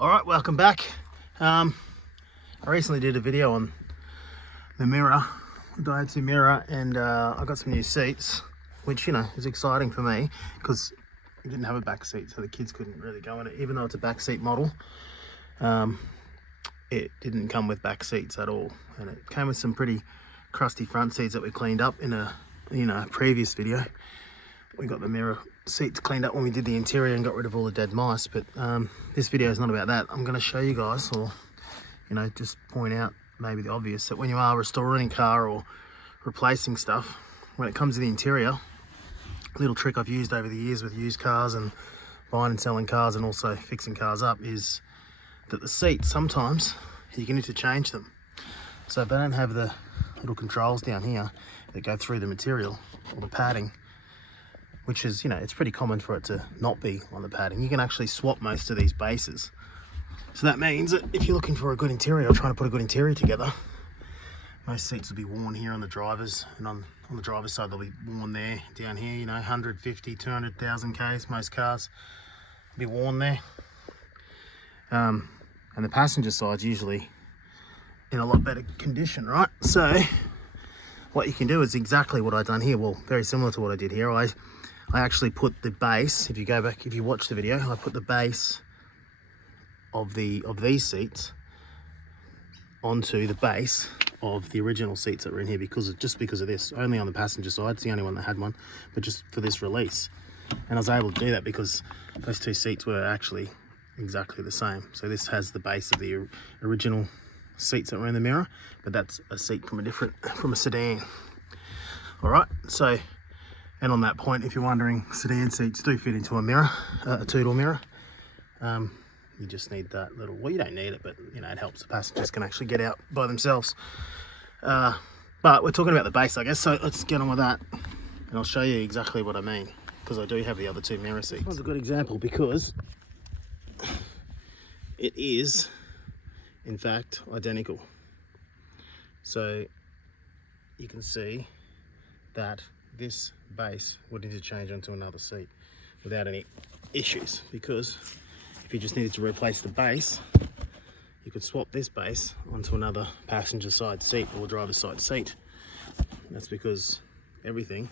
All right, welcome back. I recently did a video on the mirror, the Daihatsu mirror, and I got some new seats, which, you know, is exciting for me because it didn't have a back seat, so the kids couldn't really go in it. Even though it's a back seat model, it didn't come with back seats at all, and it came with some pretty crusty front seats that we cleaned up in a previous video. We got the mirror seats cleaned up when we did the interior and got rid of all the dead mice, but this video is not about that. I'm going to show you guys, or just point out maybe the obvious, that when you are restoring a car or replacing stuff, when it comes to the interior, a little trick I've used over the years with used cars and buying and selling cars and also fixing cars up is that the seats, sometimes you can need to change them. So if they don't have the little controls down here that go through the material or the padding, which is, it's pretty common for it to not be on the padding, you can actually swap most of these bases. So that means that if you're looking for a good interior or trying to put a good interior together, most seats will be worn here on the drivers, and on the driver's side they'll be worn there, down here, 150, 200,000 Ks, most cars will be worn there. And the passenger side's usually in a lot better condition, right? So what you can do is exactly what I've done here, well, very similar to what I did here. I actually put the base, if you go back, if you watch the video, I put the base of these seats onto the base of the original seats that were in here because of this, only on the passenger side. It's the only one that had one, but just for this release. And I was able to do that because those two seats were actually exactly the same. So this has the base of the original seats that were in the mirror, but that's a seat from a sedan. All right, so, and on that point, if you're wondering, sedan seats do fit into a mirror, a two-door mirror. You just need that little, well, you don't need it, but it helps. The passengers can actually get out by themselves. But we're talking about the base, I guess, so let's get on with that. And I'll show you exactly what I mean, because I do have the other two mirror seats. This one's a good example because it is, in fact, identical. So you can see that this base would interchange onto another seat without any issues, because if you just needed to replace the base, you could swap this base onto another passenger side seat or driver's side seat. That's because everything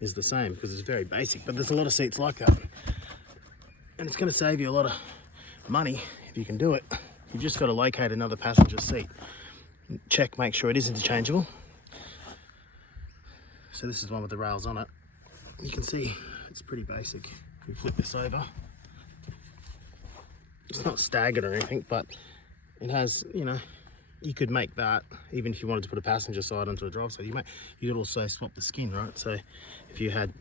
is the same, because it's very basic, but there's a lot of seats like that. And it's going to save you a lot of money if you can do it. You've just got to locate another passenger seat. Check, make sure it is interchangeable. So this is the one with the rails on it. You can see it's pretty basic. If we flip this over, it's not staggered or anything, but it has, you could make that, even if you wanted to put a passenger side onto a driver side, you could also swap the skin, right? So if you had,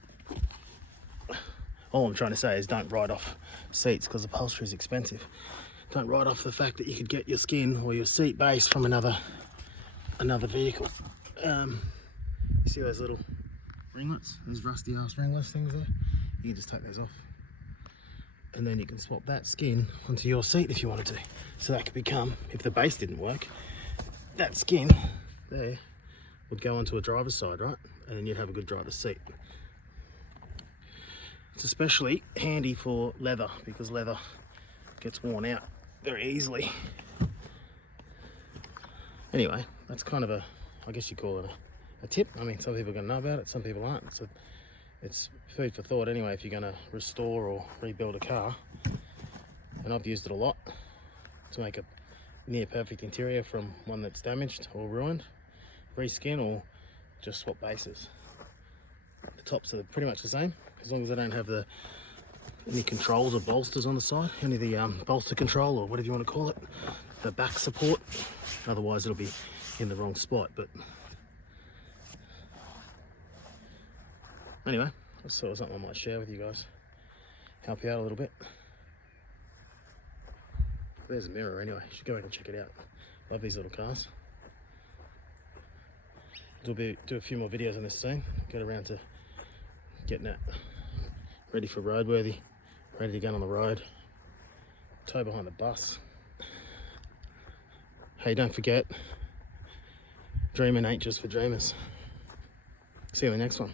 all I'm trying to say is don't write off seats, because upholstery is expensive. Don't write off the fact that you could get your skin or your seat base from another vehicle. You see those little ringlets, those rusty ass ringlets things there? You can just take those off, and then you can swap that skin onto your seat if you wanted to. So that could become, if the base didn't work, that skin there would go onto a driver's side, right? And then you'd have a good driver's seat. It's especially handy for leather, because leather gets worn out very easily. Anyway, that's kind of I guess you call it a tip. I mean, some people are going to know about it, some people aren't. So it's food for thought anyway, if you're going to restore or rebuild a car. And I've used it a lot to make a near perfect interior from one that's damaged or ruined, reskin, or just swap bases. The tops are pretty much the same, as long as they don't have any controls or bolsters on the side, any of the bolster control or whatever you want to call it, the back support. Otherwise it'll be in the wrong spot. But anyway, that's sort of something I might share with you guys, help you out a little bit. There's a mirror anyway, you should go in and check it out. Love these little cars. Do a few more videos on this soon, get around to getting it ready for roadworthy, ready to go on the road, tow behind the bus. Hey, don't forget, dreaming ain't just for dreamers. See you in the next one.